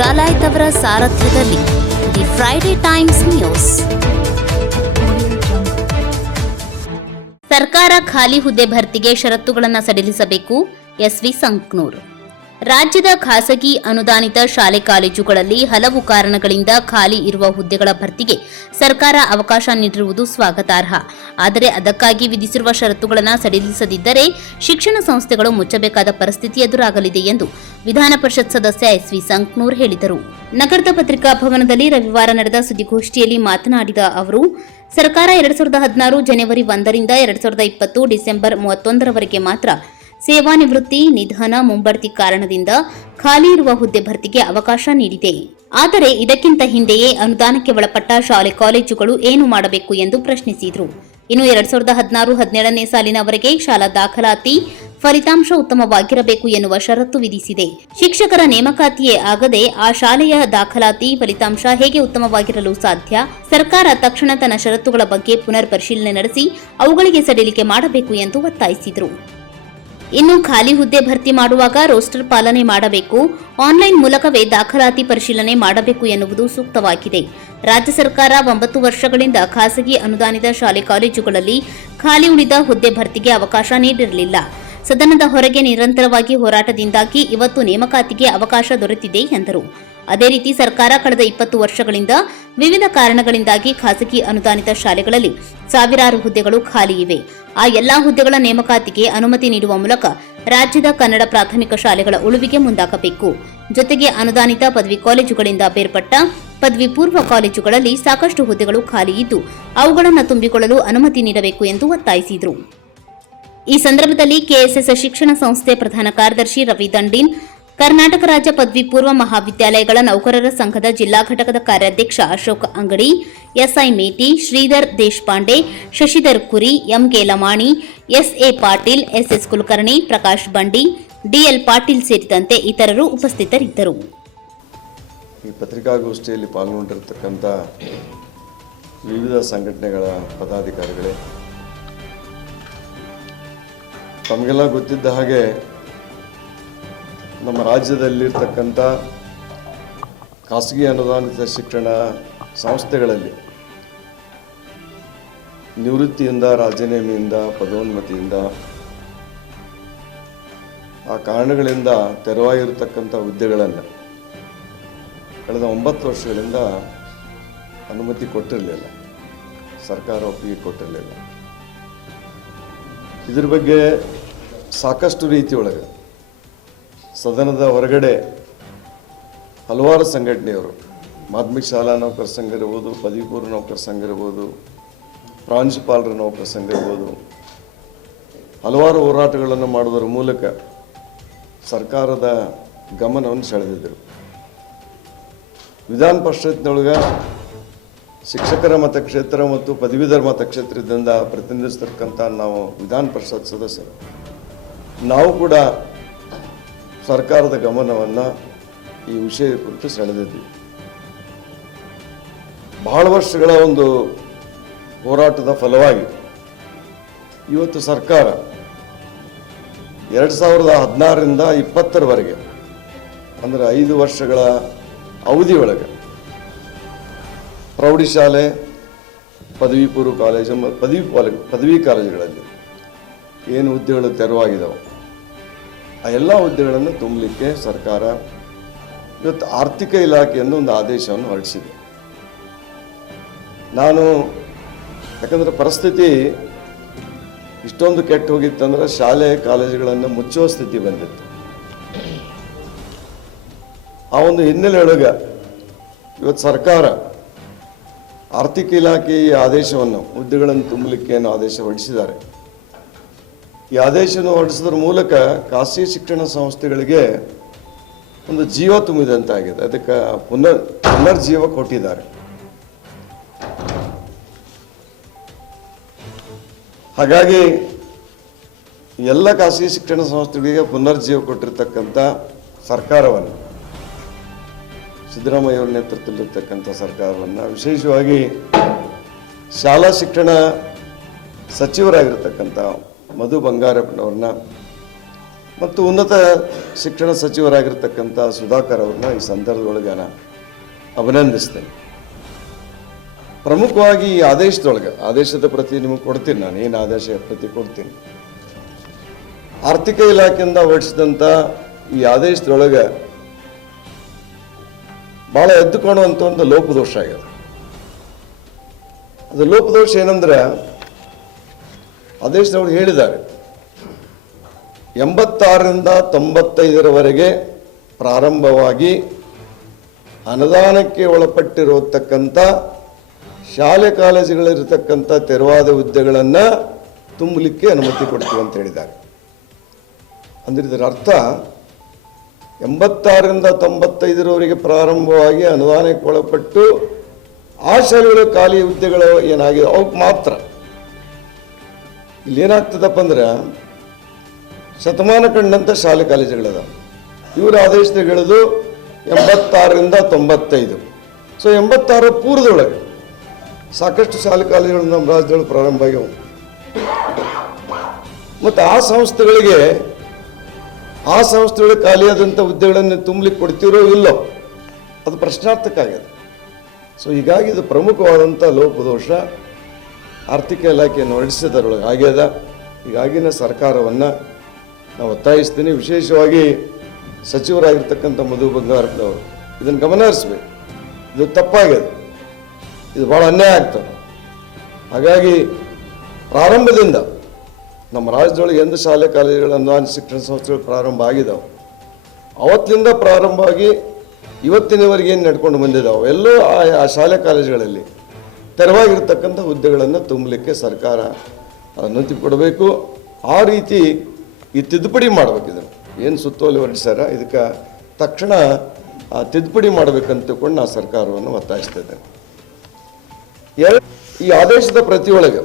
ಡಾಲಾಯ್ತ್ ಸಾರಥ್ಯದಲ್ಲಿ the Friday Times news. ಸರ್ಕಾರ ಖಾಲಿ ಹುದ್ದೆ ಭರ್ತಿಗೆ ಷರತ್ತುಗಳನ್ನು ಸಡಿಲಿಸಬೇಕು ಎಸ್ವಿ ಸಂಕ್ನೂರ್. ರಾಜ್ಯದ ಖಾಸಗಿ ಅನುದಾನಿತ ಶಾಲೆ ಕಾಲೇಜುಗಳಲ್ಲಿ ಹಲವು ಕಾರಣಗಳಿಂದ ಖಾಲಿ ಇರುವ ಹುದ್ದೆಗಳ ಭರ್ತಿಗೆ ಸರ್ಕಾರ ಅವಕಾಶ ನೀಡಿರುವುದು ಸ್ವಾಗತಾರ್ಹ. ಆದರೆ ಅದಕ್ಕಾಗಿ ವಿಧಿಸಿರುವ ಷರತ್ತುಗಳನ್ನು ಸಡಿಲಿಸದಿದ್ದರೆ ಶಿಕ್ಷಣ ಸಂಸ್ಥೆಗಳು ಮುಚ್ಚಬೇಕಾದ ಪರಿಸ್ಥಿತಿ ಎದುರಾಗಲಿದೆ ಎಂದು ವಿಧಾನ ಪರಿಷತ್ ಸದಸ್ಯ ಎಸ್ವಿ ಸಂಕ್ನೂರ್ ಹೇಳಿದರು. ನಗರದ ಪತ್ರಿಕಾ ಭವನದಲ್ಲಿ ರವಿವಾರ ನಡೆದ ಸುದ್ದಿಗೋಷ್ಠಿಯಲ್ಲಿ ಮಾತನಾಡಿದ ಅವರು, ಸರ್ಕಾರ ಎರಡ್ ಸಾವಿರದ ಹದಿನಾರು ಜನವರಿ ಒಂದರಿಂದ ಎರಡ್ ಸಾವಿರದ ಇಪ್ಪತ್ತು ಡಿಸೆಂಬರ್ ಮೂವತ್ತೊಂದರವರೆಗೆ ಮಾತ್ರ ಸೇವಾ ನಿವೃತ್ತಿ, ನಿಧನ, ಮುಂಬಡ್ತಿ ಕಾರಣದಿಂದ ಖಾಲಿ ಇರುವ ಹುದ್ದೆ ಭರ್ತಿಗೆ ಅವಕಾಶ ನೀಡಿದೆ. ಆದರೆ ಇದಕ್ಕಿಂತ ಹಿಂದೆಯೇ ಅನುದಾನಕ್ಕೆ ಒಳಪಟ್ಟ ಶಾಲೆ ಕಾಲೇಜುಗಳು ಏನು ಮಾಡಬೇಕು ಎಂದು ಪ್ರಶ್ನಿಸಿದರು. ಇನ್ನು ಎರಡ್ ಸಾವಿರದ ಹದಿನಾರು, ಹದಿನೇಳನೇ ಸಾಲಿನವರೆಗೆ ಶಾಲಾ ದಾಖಲಾತಿ ಫಲಿತಾಂಶ ಉತ್ತಮವಾಗಿರಬೇಕು ಎನ್ನುವ ಷರತ್ತು ವಿಧಿಸಿದೆ. ಶಿಕ್ಷಕರ ನೇಮಕಾತಿಯೇ ಆಗದೆ ಆ ಶಾಲೆಯ ದಾಖಲಾತಿ ಫಲಿತಾಂಶ ಹೇಗೆ ಉತ್ತಮವಾಗಿರಲು ಸಾಧ್ಯ? ಸರ್ಕಾರ ತಕ್ಷಣ ತನ್ನ ಷರತ್ತುಗಳ ಬಗ್ಗೆ ಪುನರ್ ಪರಿಶೀಲನೆ ನಡೆಸಿ ಅವುಗಳಿಗೆ ಸಡಿಲಿಕೆ ಮಾಡಬೇಕು ಎಂದು ಒತ್ತಾಯಿಸಿದರು. ಇನ್ನು ಖಾಲಿ ಹುದ್ದೆ ಭರ್ತಿ ಮಾಡುವಾಗ ರೋಸ್ಟರ್ ಪಾಲನೆ ಮಾಡಬೇಕು. ಆನ್ಲೈನ್ ಮೂಲಕವೇ ದಾಖಲಾತಿ ಪರಿಶೀಲನೆ ಮಾಡಬೇಕು ಎನ್ನುವುದು ಸೂಕ್ತವಾಗಿದೆ. ರಾಜ್ಯ ಸರ್ಕಾರ ಒಂಬತ್ತು ವರ್ಷಗಳಿಂದ ಖಾಸಗಿ ಅನುದಾನಿತ ಶಾಲೆ ಕಾಲೇಜುಗಳಲ್ಲಿ ಖಾಲಿ ಉಳಿದ ಹುದ್ದೆ ಭರ್ತಿಗೆ ಅವಕಾಶ ನೀಡಿರಲಿಲ್ಲ. ಸದನದ ಹೊರಗೆ ನಿರಂತರವಾಗಿ ಹೋರಾಟದಿಂದಾಗಿ ಇವತ್ತು ನೇಮಕಾತಿಗೆ ಅವಕಾಶ ದೊರೆತಿದೆ ಎಂದರು. ಅದೇ ರೀತಿ ಸರ್ಕಾರ ಕಳೆದ ಇಪ್ಪತ್ತು ವರ್ಷಗಳಿಂದ ವಿವಿಧ ಕಾರಣಗಳಿಂದಾಗಿ ಖಾಸಗಿ ಅನುದಾನಿತ ಶಾಲೆಗಳಲ್ಲಿ ಸಾವಿರಾರು ಹುದ್ದೆಗಳು ಖಾಲಿ ಇವೆ. ಆ ಎಲ್ಲಾ ಹುದ್ದೆಗಳ ನೇಮಕಾತಿಗೆ ಅನುಮತಿ ನೀಡುವ ಮೂಲಕ ರಾಜ್ಯದ ಕನ್ನಡ ಪ್ರಾಥಮಿಕ ಶಾಲೆಗಳ ಉಳುವಿಗೆ ಮುಂದಾಗಬೇಕು. ಜೊತೆಗೆ ಅನುದಾನಿತ ಪದವಿ ಕಾಲೇಜುಗಳಿಂದ ಬೇರ್ಪಟ್ಟ ಪದವಿ ಪೂರ್ವ ಕಾಲೇಜುಗಳಲ್ಲಿ ಸಾಕಷ್ಟು ಹುದ್ದೆಗಳು ಖಾಲಿ ಇದ್ದು, ಅವುಗಳನ್ನು ತುಂಬಿಕೊಳ್ಳಲು ಅನುಮತಿ ನೀಡಬೇಕು ಎಂದು ಒತ್ತಾಯಿಸಿದರು. ಈ ಸಂದರ್ಭದಲ್ಲಿ ಕೆಎಸ್ಎಸ್ ಶಿಕ್ಷಣ ಸಂಸ್ಥೆ ಪ್ರಧಾನ ಕಾರ್ಯದರ್ಶಿ ರವಿ ದಂಡೀನ್ ಕರ್ನಾಟಕ ರಾಜ್ಯ ಪದವಿ ಪೂರ್ವ ಮಹಾವಿದ್ಯಾಲಯಗಳ ನೌಕರರ ಸಂಘದ ಜಿಲ್ಲಾ ಘಟಕದ ಕಾರ್ಯಾಧ್ಯಕ್ಷ Ashok Angadi, S I Meti, Shridhar Deshpande, Shashidhar Kuri M K Lamani, S A Patil, S S Kulkarni, Prakash Bandi, D L Patil ಸೇರಿದಂತೆ ಇತರರು ಉಪಸ್ಥಿತರಿದ್ದರು. ಈ ಪತ್ರಿಕಾಗೋಷ್ಠಿಯಲ್ಲಿ ಪಾಲ್ಗೊಂಡಿರತಕ್ಕಂಥ ವಿವಿಧ ಸಂಘಟನೆಗಳ ಪದಾಧಿಕಾರಿಗಳೇ, ತಮಗೆಲ್ಲ ಗೊತ್ತಿದ್ದ ಹಾಗೆ ನಮ್ಮ ರಾಜ್ಯದಲ್ಲಿರ್ತಕ್ಕಂಥ ಖಾಸಗಿ ಅನುದಾನಿತ ಶಿಕ್ಷಣ ಸಂಸ್ಥೆಗಳಲ್ಲಿ ನಿವೃತ್ತಿಯಿಂದ, ರಾಜೀನಾಮೆಯಿಂದ, ಪದೋನ್ನತಿಯಿಂದ ಆ ಕಾರಣಗಳಿಂದ ತೆರವಾಗಿರತಕ್ಕಂಥ ಹುದ್ದೆಗಳನ್ನು ಕಳೆದ ಒಂಬತ್ತು ವರ್ಷಗಳಿಂದ ಅನುಮತಿ ಕೊಟ್ಟಿರಲಿಲ್ಲ. ಸರ್ಕಾರ ಒಪ್ಪಿಗೆ ಕೊಟ್ಟಿರಲಿಲ್ಲ. ಇದ್ರ ಬಗ್ಗೆ ಸಾಕಷ್ಟು ರೀತಿಯೊಳಗೆ ಸದನದ ಹೊರಗಡೆ ಹಲವಾರು ಸಂಘಟನೆಯವರು, ಮಾಧ್ಯಮಿಕ ಶಾಲಾ ನೌಕರ ಸಂಘ ಇರ್ಬೋದು ಪದವಿ ಪೂರ್ವ ನೌಕರ ಸಂಘ ಇರ್ಬೋದು, ಪ್ರಾಂಶುಪಾಲರ ನೌಕರ ಸಂಘ ಇರ್ಬೋದು, ಹಲವಾರು ಹೋರಾಟಗಳನ್ನು ಮಾಡುವುದರ ಮೂಲಕ ಸರ್ಕಾರದ ಗಮನವನ್ನು ಸೆಳೆದಿದ್ದರು. ವಿಧಾನ ಪರಿಷತ್ನೊಳಗೆ ಶಿಕ್ಷಕರ ಮತಕ್ಷೇತ್ರ ಮತ್ತು ಪದವೀಧರ ಮತಕ್ಷೇತ್ರದಿಂದ ಪ್ರತಿನಿಧಿಸ್ತಕ್ಕಂಥ ನಾವು ವಿಧಾನ ಪರಿಷತ್ ಸದಸ್ಯರು. ನಾವು ಕೂಡ ಸರ್ಕಾರದ ಗಮನವನ್ನು ಈ ವಿಷಯ ಕುರಿತು ಸೆಳೆದಿದ್ವಿ ಬಹಳ ವರ್ಷಗಳ ಒಂದು ಹೋರಾಟದ ಫಲವಾಗಿ ಇವತ್ತು ಸರ್ಕಾರ ಎರಡು ಸಾವಿರದ ಹದಿನಾರರಿಂದ ಇಪ್ಪತ್ತರವರೆಗೆ, ಅಂದರೆ ಐದು ವರ್ಷಗಳ ಅವಧಿಯೊಳಗೆ ಪ್ರೌಢಶಾಲೆ ಪದವಿ ಪೂರ್ವ ಕಾಲೇಜು ಪದವಿ ಪದವಿ ಕಾಲೇಜುಗಳಲ್ಲಿ ಏನು ಹುದ್ದೆಗಳು ತೆರವಾಗಿದ್ದಾವೆ ಆ ಎಲ್ಲ ಹುದ್ದೆಗಳನ್ನು ತುಂಬಲಿಕ್ಕೆ ಸರ್ಕಾರ ಇವತ್ತು ಆರ್ಥಿಕ ಇಲಾಖೆಯನ್ನು ಒಂದು ಆದೇಶವನ್ನು ಹೊರಡಿಸಿದೆ. ನಾನು ಯಾಕಂದರೆ ಪರಿಸ್ಥಿತಿ ಇಷ್ಟೊಂದು ಕೆಟ್ಟು ಹೋಗಿತ್ತಂದ್ರೆ ಶಾಲೆ, ಕಾಲೇಜುಗಳನ್ನು ಮುಚ್ಚುವ ಸ್ಥಿತಿ ಬಂದಿತ್ತು. ಆ ಒಂದು ಹಿನ್ನೆಲೆಯೊಳಗೆ ಇವತ್ತು ಸರ್ಕಾರ ಆರ್ಥಿಕ ಇಲಾಖೆ ಈ ಆದೇಶವನ್ನು, ಹುದ್ದೆಗಳನ್ನು ತುಂಬಲಿಕ್ಕೆ ಏನು ಆದೇಶ ಹೊರಡಿಸಿದ್ದಾರೆ. ಈ ಆದೇಶವನ್ನು ಹೊರಡಿಸೋದ್ರ ಮೂಲಕ ಖಾಸಗಿ ಶಿಕ್ಷಣ ಸಂಸ್ಥೆಗಳಿಗೆ ಒಂದು ಜೀವ ತುಂಬಿದಂತಾಗಿದೆ ಅದಕ್ಕೆ ಪುನರ್, ಪುನರ್ಜೀವ ಕೊಟ್ಟಿದ್ದಾರೆ. ಹಾಗಾಗಿ ಎಲ್ಲ ಖಾಸಗಿ ಶಿಕ್ಷಣ ಸಂಸ್ಥೆಗಳಿಗೆ ಪುನರ್ಜೀವ ಕೊಟ್ಟಿರ್ತಕ್ಕಂಥ ಸರ್ಕಾರವನ್ನು, ಸಿದ್ದರಾಮಯ್ಯ ಅವರ ನೇತೃತ್ವದಲ್ಲಿರ್ತಕ್ಕಂಥ ಸರ್ಕಾರವನ್ನು ವಿಶೇಷವಾಗಿ ಶಾಲಾ ಶಿಕ್ಷಣ ಸಚಿವರಾಗಿರ್ತಕ್ಕಂಥ ಮಧು ಬಂಗಾರಪ್ಪನವ್ರನ್ನ ಮತ್ತು ಉನ್ನತ ಶಿಕ್ಷಣ ಸಚಿವರಾಗಿರ್ತಕ್ಕಂಥ ಸುಧಾಕರ್ ಅವ್ರನ್ನ ಈ ಸಂದರ್ಭದೊಳಗೆ ನಾನು ಅಭಿನಂದಿಸ್ತೇನೆ. ಪ್ರಮುಖವಾಗಿ ಈ ಆದೇಶದೊಳಗೆ, ಆದೇಶದ ಪ್ರತಿ ನಿಮಗೆ ಕೊಡ್ತೀನಿ ನಾನು, ಏನು ಆದೇಶ ಪ್ರತಿ ಕೊಡ್ತೀನಿ. ಆರ್ಥಿಕ ಇಲಾಖೆಯಿಂದ ಹೊರಡಿಸಿದಂಥ ಈ ಆದೇಶದೊಳಗೆ ಭಾಳ ಎದ್ದುಕೊಳ್ಳುವಂಥ ಒಂದು ಲೋಪದೋಷ ಆಗ್ಯದ. ಅದು ಲೋಪದೋಷ ಏನಂದ್ರೆ ಆದೇಶದೊಳಗೆ ಹೇಳಿದ್ದಾರೆ. ಎಂಬತ್ತಾರರಿಂದ ತೊಂಬತ್ತೈದರವರೆಗೆ ಪ್ರಾರಂಭವಾಗಿ ಅನುದಾನಕ್ಕೆ ಒಳಪಟ್ಟಿರತಕ್ಕಂಥ ಶಾಲೆ ಕಾಲೇಜುಗಳಿರತಕ್ಕಂಥ ತೆರವಾದ ಹುದ್ದೆಗಳನ್ನು ತುಂಬಲಿಕ್ಕೆ ಅನುಮತಿ ಕೊಡ್ತೀವಿ ಅಂತ ಹೇಳಿದ್ದಾರೆ. ಅಂದರೆ ಇದರ ಅರ್ಥ ಎಂಬತ್ತಾರರಿಂದ ತೊಂಬತ್ತೈದರವರೆಗೆ ಪ್ರಾರಂಭವಾಗಿ ಅನುದಾನಕ್ಕೆ ಒಳಪಟ್ಟು ಆ ಶಾಲೆಗಳು ಖಾಲಿ ಹುದ್ದೆಗಳು ಏನಾಗಿದೆ? ಅವಕ್ಕೆ ಮಾತ್ರ. ಇಲ್ಲಿ ಏನಾಗ್ತದಪ್ಪ ಅಂದ್ರೆ ಶತಮಾನ ಕಂಡಂಥ ಶಾಲೆ ಕಾಲೇಜುಗಳದ ಇವರ ಆದೇಶದಾಗ ಹೇಳೋದು ಎಂಬತ್ತಾರರಿಂದ ತೊಂಬತ್ತೈದು. ಸೊ ಎಂಬತ್ತಾರು ಪೂರ್ವದೊಳಗೆ ಸಾಕಷ್ಟು ಶಾಲೆ ಕಾಲೇಜುಗಳು ನಮ್ಮ ರಾಜ್ಯದೊಳಗೆ ಪ್ರಾರಂಭ ಆಗ್ಯವು. ಮತ್ತು ಆ ಸಂಸ್ಥೆಗಳಿಗೆ ಆ ಸಂಸ್ಥೆಗಳಿಗೆ ಖಾಲಿಯಾದಂಥ ಹುದ್ದೆಗಳನ್ನು ತುಂಬಲಿಕ್ಕೆ ಕೊಡ್ತಿರೋ ಇಲ್ಲೋ, ಅದು ಪ್ರಶ್ನಾರ್ಥಕ್ಕಾಗ್ಯದ ಸೊ ಹೀಗಾಗಿ ಇದು ಪ್ರಮುಖವಾದಂಥ ಲೋಪದೋಷ. ಆರ್ಥಿಕ ಇಲಾಖೆಯನ್ನು ಹೊರಡಿಸಿದರೊಳಗೆ ಆಗ್ಯದ ಈಗಾಗಿನ ಸರ್ಕಾರವನ್ನು ನಾವು ಒತ್ತಾಯಿಸ್ತೀನಿ. ವಿಶೇಷವಾಗಿ ಸಚಿವರಾಗಿರ್ತಕ್ಕಂಥ ಮಧು ಬಂಗಾರಪ್ಪನವರು ಇದನ್ನು ಗಮನ ಹರಿಸ್ಬೇಕು ಇದು ತಪ್ಪಾಗಿದೆ ಇದು ಭಾಳ ಅನ್ಯಾಯ ಆಗ್ತದೆ. ಹಾಗಾಗಿ ಪ್ರಾರಂಭದಿಂದ ನಮ್ಮ ರಾಜ್ಯದೊಳಗೆ ಎಂದು ಶಾಲೆ ಕಾಲೇಜುಗಳ ಅನುದಾನ ಶಿಕ್ಷಣ ಸಂಸ್ಥೆಗಳು ಪ್ರಾರಂಭ ಆಗಿದ್ದಾವೆ ಅವತ್ತಿನಿಂದ ಪ್ರಾರಂಭವಾಗಿ ಇವತ್ತಿನವರೆಗೆ ಏನು ನಡ್ಕೊಂಡು ಬಂದಿದ್ದಾವೆ ಎಲ್ಲೋ ಆ ಆ ಶಾಲೆ ಕಾಲೇಜುಗಳಲ್ಲಿ ತೆರವಾಗಿರ್ತಕ್ಕಂಥ ಹುದ್ದೆಗಳನ್ನು ತುಂಬಲಿಕ್ಕೆ ಸರ್ಕಾರ ಅನುಮತಿ ಕೊಡಬೇಕು ಆ ರೀತಿ ಈ ತಿದ್ದುಪಡಿ ಮಾಡಬೇಕಿದ್ರು ಏನು ಸುತ್ತೋಲೆ ಹೊರಡಿಸ್ಯಾರ ಇದಕ್ಕೆ ತಕ್ಷಣ ತಿದ್ದುಪಡಿ ಮಾಡಬೇಕಂತ ತಿಳ್ಕೊಂಡು ನಾನು ಸರ್ಕಾರವನ್ನು ಒತ್ತಾಯಿಸ್ತಾ ಇದ್ದೇನೆ. ಎರಡು ಈ ಆದೇಶದ ಪ್ರತಿಯೊಳಗೆ,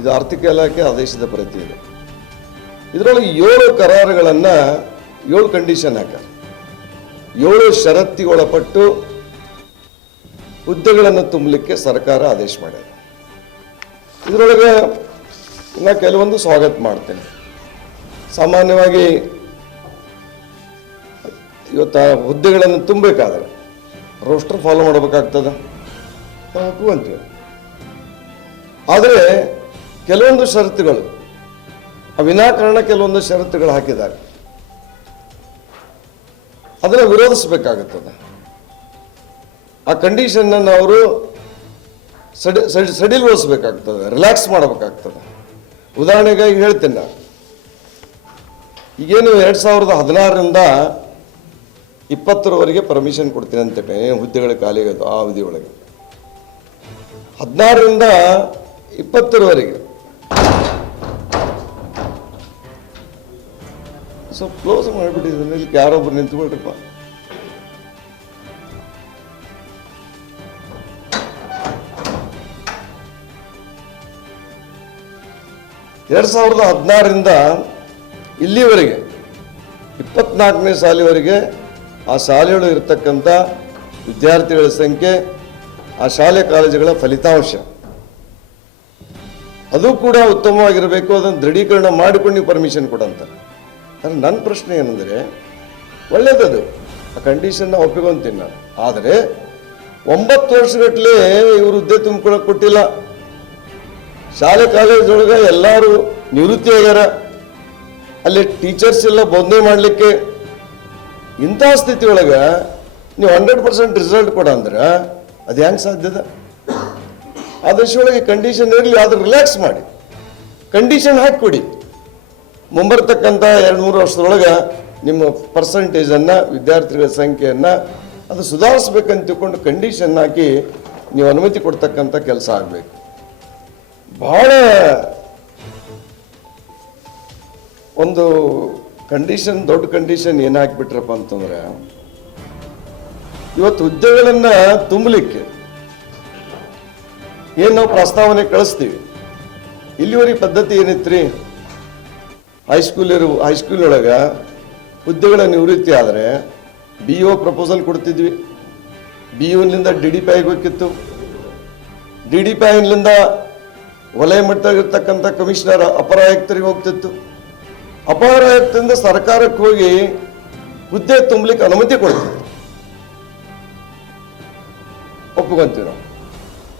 ಇದು ಆರ್ಥಿಕ ಇಲಾಖೆ ಆದೇಶದ ಪ್ರತಿ ಇದೆ ಇದರೊಳಗೆ ಏಳು ಕರಾರುಗಳನ್ನು ಏಳು ಕಂಡೀಷನ್ ಹಾಕ ಏಳು ಷರತ್ತಿಗೊಳಪಟ್ಟು ಹುದ್ದೆಗಳನ್ನು ತುಂಬಲಿಕ್ಕೆ ಸರ್ಕಾರ ಆದೇಶ ಮಾಡಿದೆ ಇದರೊಳಗೆ ನಾ ಕೆಲವೊಂದು ಸ್ವಾಗತ ಮಾಡ್ತೇನೆ. ಸಾಮಾನ್ಯವಾಗಿ ಇವತ್ತು ಹುದ್ದೆಗಳನ್ನು ತುಂಬಬೇಕಾದ್ರೆ ರೋಸ್ಟರ್ ಫಾಲೋ ಮಾಡಬೇಕಾಗ್ತದ? ನಾವು ಆದರೆ ಕೆಲವೊಂದು ಷರತ್ತುಗಳು ವಿನಾಕಾರಣ ಕೆಲವೊಂದು ಷರತ್ತುಗಳು ಹಾಕಿದ್ದಾರೆ. ಅದನ್ನು ವಿರೋಧಿಸಬೇಕಾಗುತ್ತದೆ. ಆ ಕಂಡೀಷನ್ನನ್ನು ಅವರು ಸಡಿ ಸಡಿ, ಸಡಿಲಗೊಳಿಸ್ಬೇಕಾಗ್ತದೆ ರಿಲ್ಯಾಕ್ಸ್ ಮಾಡಬೇಕಾಗ್ತದೆ. ಉದಾಹರಣೆಗಾಗಿ ಹೇಳ್ತೇನೆ ನಾನು ಈಗೇನು ಎರಡು ಸಾವಿರದ ಹದಿನಾರರಿಂದ ಇಪ್ಪತ್ತರವರೆಗೆ ಪರ್ಮಿಷನ್ ಕೊಡ್ತೀನಿ ಅಂತ ಏನು ಹುದ್ದೆಗಳ ಖಾಲಿಗದು ಆ ಅವಧಿ ಒಳಗೆ. ಹದಿನಾರರಿಂದ ಇಪ್ಪತ್ತರವರೆಗೆ. ಸೊ ಕ್ಲೋಸ್ ಮಾಡಿಬಿಟ್ಟಿದ್ದೀನಿ, ಇಲ್ಲಿ ಯಾರೊಬ್ರು ನಿಂತ್ಕೊಳ್ರಿಪ್ಪ. ಎರಡು ಸಾವಿರದ ಹದಿನಾರರಿಂದ ಇಲ್ಲಿವರೆಗೆ, ಇಪ್ಪತ್ನಾಲ್ಕನೇ ಸಾಲಿವರೆಗೆ ಆ ಶಾಲೆಗಳು ಇರತಕ್ಕಂಥ ವಿದ್ಯಾರ್ಥಿಗಳ ಸಂಖ್ಯೆ, ಆ ಶಾಲೆ ಕಾಲೇಜುಗಳ ಫಲಿತಾಂಶ. ಅದು ಕೂಡ ಉತ್ತಮವಾಗಿರಬೇಕು, ಅದನ್ನು ದೃಢೀಕರಣ ಮಾಡಿಕೊಂಡು ನೀವು ಪರ್ಮಿಷನ್ ಕೊಡಂತಾರೆ ಆದರೆ ನನ್ನ ಪ್ರಶ್ನೆ ಏನಂದರೆ ಒಳ್ಳೆಯದದು ಆ ಕಂಡೀಷನ್ನ ಒಪ್ಪಿಕೊಂತೀನಿ ನಾನು. ಆದರೆ, ಒಂಬತ್ತು ವರ್ಷಗಟ್ಟಲೆ ಇವರು ಹುದ್ದೆ ತುಂಬಿಕೊಳ್ಳೋಕೆ ಕೊಟ್ಟಿಲ್ಲ. ಶಾಲೆ ಕಾಲೇಜೊಳಗೆ ಎಲ್ಲರೂ ನಿವೃತ್ತಿ ಆಗ್ಯಾರ. ಅಲ್ಲಿ ಟೀಚರ್ಸ್ ಎಲ್ಲ ಬೋಧನೆ ಮಾಡಲಿಕ್ಕೆ ಇಂಥ ಸ್ಥಿತಿ ಒಳಗೆ ನೀವು ಹಂಡ್ರೆಡ್ ಪರ್ಸೆಂಟ್ ರಿಸಲ್ಟ್ ಕೊಡ ಅಂದ್ರೆ ಅದು ಹೆಂಗೆ ಸಾಧ್ಯದ ಆದರ್ಶೊಳಗೆ ಕಂಡೀಷನ್ ಇರಲಿ, ಆದ್ರೆ ರಿಲ್ಯಾಕ್ಸ್ ಮಾಡಿ. ಕಂಡೀಷನ್ ಹಾಕಿ ಕೊಡಿ ಮುಂಬರ್ತಕ್ಕಂಥ ಎರಡು ಮೂರು ವರ್ಷದೊಳಗೆ ನಿಮ್ಮ ಪರ್ಸಂಟೇಜನ್ನು ವಿದ್ಯಾರ್ಥಿಗಳ ಸಂಖ್ಯೆಯನ್ನು ಅದು ಸುಧಾರಿಸ್ಬೇಕಂತ ತಿಳ್ಕೊಂಡು ಕಂಡೀಷನ್ ಹಾಕಿ ನೀವು ಅನುಮತಿ ಕೊಡ್ತಕ್ಕಂಥ ಕೆಲಸ ಆಗಬೇಕು. ಭಾಳ ಒಂದು ಕಂಡೀಷನ್ ದೊಡ್ಡ ಕಂಡೀಷನ್ ಏನಾಗ್ಬಿಟ್ರಪ್ಪ ಅಂತಂದ್ರೆ, ಇವತ್ತು ಹುದ್ದೆಗಳನ್ನ ತುಂಬಲಿಕ್ಕೆ ಏನು ನಾವು ಪ್ರಸ್ತಾವನೆ ಕಳಿಸ್ತೀವಿ. ಇಲ್ಲಿವರೆಗೆ ಪದ್ಧತಿ ಏನಿತ್ರಿ? ಹೈಸ್ಕೂಲ್ ಇರು ಹೈಸ್ಕೂಲ್ ಒಳಗೆ ಹುದ್ದೆಗಳ ನಿವೃತ್ತಿ ಆದರೆ ಬಿ ಒ ಪ್ರಪೋಸಲ್ ಕೊಡ್ತಿದ್ವಿ. ಬಿ ಒನಿಂದ ಡಿ ಡಿ ಪಿ ಆಗಬೇಕಿತ್ತು ಡಿ ಡಿ ಪಿ ಐನ್ಲಿಂದ ವಲಯ ಮಟ್ಟದಾಗಿರ್ತಕ್ಕಂಥ ಕಮಿಷನರ್ ಅಪರ ಆಯುಕ್ತರಿಗೆ ಹೋಗ್ತಿತ್ತು. ಅಪರ ಆಯುಕ್ತದಿಂದ ಸರ್ಕಾರಕ್ಕೆ ಹೋಗಿ ಹುದ್ದೆ ತುಂಬಲಿಕ್ಕೆ ಅನುಮತಿ ಕೊಡ್ತಿದ್ರು. ಒಪ್ಕೊಂತೀವಿ ನಾವು.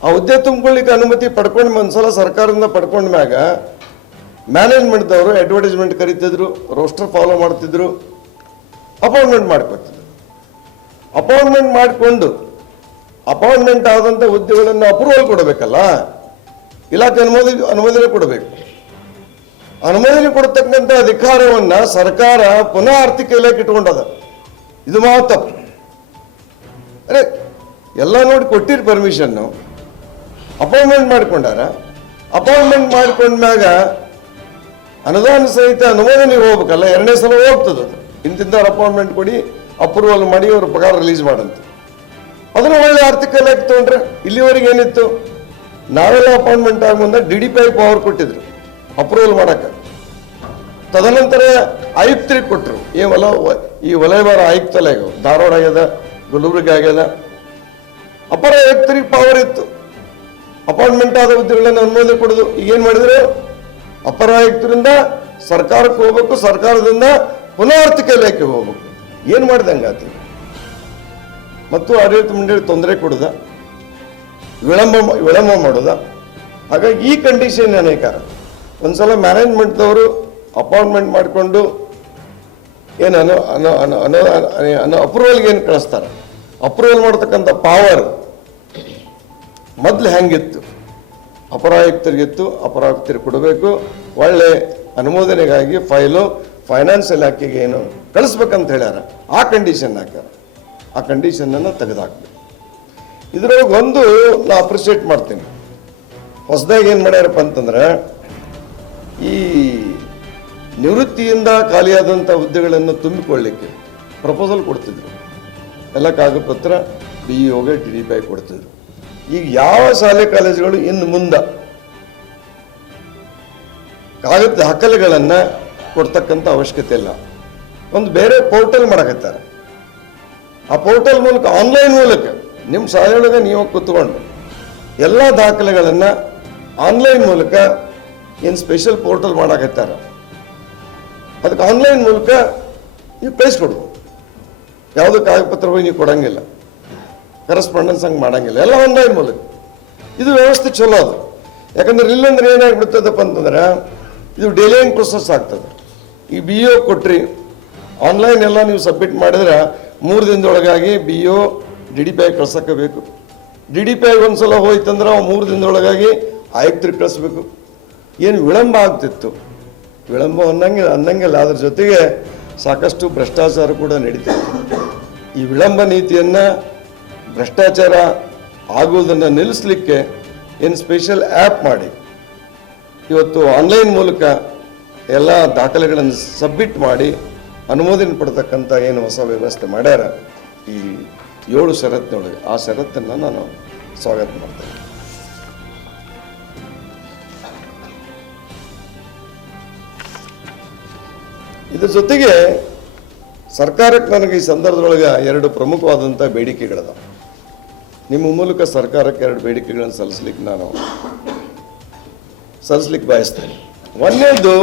ಆ ಹುದ್ದೆ ತುಂಬಿಕೊಳ್ಳಿಕ್ಕೆ ಅನುಮತಿ ಪಡ್ಕೊಂಡು ಒಂದ್ಸಲ ಸರ್ಕಾರದಿಂದ ಪಡ್ಕೊಂಡ ಮ್ಯಾಗ ಮ್ಯಾನೇಜ್ಮೆಂಟ್ದವರು ಅಡ್ವರ್ಟೈಸ್ಮೆಂಟ್ ಕರಿತಿದ್ರು ರೋಸ್ಟರ್ ಫಾಲೋ ಮಾಡ್ತಿದ್ರು ಅಪಾಯಿಂಟ್ಮೆಂಟ್ ಮಾಡ್ಕೊತಿದ್ರು. ಅಪಾಯಿಂಟ್ಮೆಂಟ್ ಮಾಡಿಕೊಂಡು ಅಪಾಯಿಂಟ್ಮೆಂಟ್ ಆದಂಥ ಹುದ್ದೆಗಳನ್ನು ಅಪ್ರೂವಲ್ ಕೊಡಬೇಕಲ್ಲ? ಇಲಾಖೆ ಅನುಮೋದಿ, ಅನುಮೋದನೆ ಕೊಡಬೇಕು. ಅನುಮೋದನೆ ಕೊಡತಕ್ಕಂಥ ಅಧಿಕಾರವನ್ನ ಸರ್ಕಾರ ಪುನಃ ಆರ್ಥಿಕ ಇಲಾಖೆ ಇಟ್ಕೊಂಡದ. ಇದು ಮಹಾ ತಪ್ಪು. ಅರೆ, ಎಲ್ಲ ನೋಡಿ ಕೊಟ್ಟಿರಿ ಪರ್ಮಿಷನ್ನು ಅಪಾಯಿಂಟ್ಮೆಂಟ್ ಮಾಡಿಕೊಂಡಾರ. ಅಪಾಯಿಂಟ್ಮೆಂಟ್ ಮಾಡ್ಕೊಂಡ್ಮ್ಯಾಗ ಅನುದಾನ ಸಹಿತ ಅನುಮೋದನೆಗೆ ಹೋಗ್ಬೇಕಲ್ಲ, ಎರಡನೇ ಸಲ ಹೋಗ್ತದೆ ಅದು. ಅಪಾಯಿಂಟ್ಮೆಂಟ್ ಕೊಡಿ ಅಪ್ರೂವಲ್ ಮಾಡಿ, ಅವ್ರ ಪಗಾರ ರಿಲೀಸ್ ಮಾಡಂತ. ಅದನ್ನು ಒಳ್ಳೆ ಆರ್ಥಿಕ ಇಲಾಖೆ ತೊಗೊಂಡ್ರೆ ಇಲ್ಲಿವರೆಗೆ ಏನಿತ್ತು? ನಾವೆಲ್ಲ ಅಪಾಯಿಂಟ್ಮೆಂಟ್ ಆಗ ಮುಂದೆ D D P I power ಕೊಟ್ಟಿದ್ರು. ಅಪ್ರೂವಲ್ ಮಾಡಕ್ಕೆ. ತದನಂತರ ಆಯುಕ್ತರಿಗೆ ಕೊಟ್ಟರು ಈ ವಲ ಈ ವಲಯವಾರ ಆಯುಕ್ತಲ್ಲ ಈಗ ಧಾರವಾಡ ಆಗ್ಯದ ಗುಲ್ಬರ್ಗ ಆಗ್ಯದ ಅಪರ ಆಯುಕ್ತರಿಗೆ ಪವರ್ ಇತ್ತು. ಅಪಾಯಿಂಟ್ಮೆಂಟ್ ಆದ ಹುದ್ದೆಗಳನ್ನು ಅನುಮೋದನೆ ಕೊಡೋದು. ಈಗೇನು ಮಾಡಿದ್ರು? ಅಪರ ಆಯುಕ್ತರಿಂದ ಸರ್ಕಾರಕ್ಕೆ ಹೋಗ್ಬೇಕು, ಸರ್ಕಾರದಿಂದ ಪುನರ್ಥಿಕ ಇಲಾಖೆಗೆ ಹೋಗ್ಬೇಕು. ಏನು ಮಾಡಿದಂಗಾತಿ ಮತ್ತು ಆಡಳಿತ ಮಂಡಳಿ ತೊಂದರೆ ಕೊಡುದ? ವಿಳಂಬ ವಿಳಂಬ ಮಾಡೋದ. ಹಾಗಾಗಿ ಈ ಕಂಡೀಷನ್ ಅನೇಕ ಒಂದ್ಸಲ ಮ್ಯಾನೇಜ್ಮೆಂಟ್ದವರು ಅಪಾಯಿಂಟ್ಮೆಂಟ್ ಮಾಡಿಕೊಂಡು ಏನು ಅನು ಅನು ಅನು ಅನು ಅನು ಅಪ್ರೂವಲ್ಗೆ ಏನು ಕಳಿಸ್ತಾರೆ? ಅಪ್ರೂವಲ್ ಮಾಡ್ತಕ್ಕಂಥ ಪಾವರ್ ಮೊದಲು ಹೆಂಗಿತ್ತು? ಅಪರಾಯುಕ್ತರಿಗಿತ್ತು ಅಪರಾಯುಕ್ತರಿಗೆ ಕೊಡಬೇಕು. ಒಳ್ಳೆ ಅನುಮೋದನೆಗಾಗಿ ಫೈಲು ಫೈನಾನ್ಸ್ ಇಲಾಖೆಗೆ ಏನು ಕಳಿಸ್ಬೇಕಂತ ಹೇಳ್ಯಾರ. ಆ ಕಂಡೀಷನ್ ಹಾಕ್ಯಾರ ಆ ಕಂಡೀಷನನ್ನು ತೆಗೆದುಹಾಕ್ಬೇಕು ಇದ್ರೊಳಗೆ ಒಂದು ನಾ ಅಪ್ರಿಷಿಯೇಟ್ ಮಾಡ್ತೀನಿ. ಹೊಸದಾಗಿ ಏನು ಮಾಡ್ಯಾರಪ್ಪ ಅಂತಂದ್ರೆ, ಈ ನಿವೃತ್ತಿಯಿಂದ ಖಾಲಿಯಾದಂಥ ಹುದ್ದೆಗಳನ್ನು ತುಂಬಿಕೊಳ್ಳಿಕ್ಕೆ ಪ್ರಪೋಸಲ್ ಕೊಡ್ತಿದ್ರು. ಎಲ್ಲ ಕಾಗದಪತ್ರ ಬಿ ಇಒಗೆ ಟಿ ಡಿ ಪಿ ಐ ಕೊಡ್ತಿದ್ರು. ಈಗ ಯಾವ ಶಾಲೆ ಕಾಲೇಜುಗಳು ಇನ್ನು ಮುಂದೆ ಕಾಗದ ದಾಖಲೆಗಳನ್ನು ಕೊಡ್ತಕ್ಕಂಥ ಅವಶ್ಯಕತೆ ಇಲ್ಲ. ಒಂದು ಬೇರೆ ಪೋರ್ಟಲ್ ಮಾಡಕತ್ತಾರೆ. ಆ ಪೋರ್ಟಲ್ ಮೂಲಕ ಆನ್ಲೈನ್ ಮೂಲಕ ನಿಮ್ಮ ಶಾಲೆಯೊಳಗೆ ನೀವು ಕೂತ್ಕೊಂಡು ಎಲ್ಲ ದಾಖಲೆಗಳನ್ನು ಆನ್ಲೈನ್ ಮೂಲಕ ಏನು ಸ್ಪೆಷಲ್ ಪೋರ್ಟಲ್ ಮಾಡಾಕತ್ತಾರ? ಅದಕ್ಕೆ ಆನ್ಲೈನ್ ಮೂಲಕ ನೀವು ಕಳಿಸ್ಕೊಡ್ಬೋದು ಯಾವುದೇ ಕಾಗಪತ್ರ ಹೋಗಿ ನೀವು ಕೊಡಂಗಿಲ್ಲ. ಕರೆಸ್ಪಾಂಡೆನ್ಸ್ ಹಂಗೆ ಮಾಡಂಗಿಲ್ಲ. ಎಲ್ಲ ಆನ್ಲೈನ್ ಮೂಲಕ. ಇದು ವ್ಯವಸ್ಥೆ ಚಲೋ ಅದು. ಯಾಕಂದ್ರೆ ಇಲ್ಲಂದ್ರೆ ಏನಾಗ್ಬಿಡ್ತದಪ್ಪ ಅಂತಂದ್ರೆ, ಇದು ಡಿಲೇಯಿಂಗ್ ಪ್ರೊಸೆಸ್ ಆಗ್ತದೆ. ಈ ಬಿ ಒ ಕೊಟ್ರಿ ಆನ್ಲೈನ್ ಎಲ್ಲ ನೀವು ಸಬ್ಮಿಟ್ ಮಾಡಿದ್ರೆ ಮೂರು ದಿನದೊಳಗಾಗಿ B O D D P I ಕಳ್ಸಕ್ಕೆ ಬೇಕು ಡಿ ಡಿ ಪಿ ಐ ಒಂದ್ಸಲ ಹೋಯ್ತಂದ್ರೆ ಅವು ಮೂರು ದಿನದೊಳಗಾಗಿ ಆಯುಕ್ತರಿಗೆ ಕಳಿಸ್ಬೇಕು. ಏನು ವಿಳಂಬ ಆಗ್ತಿತ್ತು. ವಿಳಂಬ ಅನ್ನಂಗಿಲ್ಲ ಅನ್ನಂಗಿಲ್ಲ. ಅದ್ರ ಜೊತೆಗೆ ಸಾಕಷ್ಟು ಭ್ರಷ್ಟಾಚಾರ ಕೂಡ ನಡೀತಿತ್ತು ಈ ವಿಳಂಬ ನೀತಿಯನ್ನು ಭ್ರಷ್ಟಾಚಾರ ಆಗುವುದನ್ನು ನಿಲ್ಲಿಸಲಿಕ್ಕೆ ಏನು ಸ್ಪೆಷಲ್ ಆ್ಯಪ್ ಮಾಡಿ. ಇವತ್ತು ಆನ್ಲೈನ್ ಮೂಲಕ ಎಲ್ಲ ದಾಖಲೆಗಳನ್ನು ಸಬ್ಮಿಟ್ ಮಾಡಿ ಅನುಮೋದನೆ ಪಡ್ತಕ್ಕಂಥ ಏನು ಹೊಸ ವ್ಯವಸ್ಥೆ ಮಾಡ್ಯಾರ ಈ ಏಳು ಷರತ್ತಿನೊಳಗೆ ಆ ಷರತ್ತನ್ನು ನಾನು ಸ್ವಾಗತ ಮಾಡ್ತೇನೆ. ಇದ್ರ ಜೊತೆಗೆ ಸರ್ಕಾರಕ್ಕೆ ನನಗೆ ಈ ಸಂದರ್ಭದೊಳಗೆ ಎರಡು ಪ್ರಮುಖವಾದಂಥ ಬೇಡಿಕೆಗಳಿದಾವೆ. ನಿಮ್ಮ ಮೂಲಕ ಸರ್ಕಾರಕ್ಕೆ ಎರಡು ಬೇಡಿಕೆಗಳನ್ನು ಸಲ್ಲಿಸ್ಲಿಕ್ಕೆ ನಾನು ಸಲ್ಲಿಸ್ಲಿಕ್ಕೆ ಬಯಸ್ತೇನೆ. ಒಂದೇದು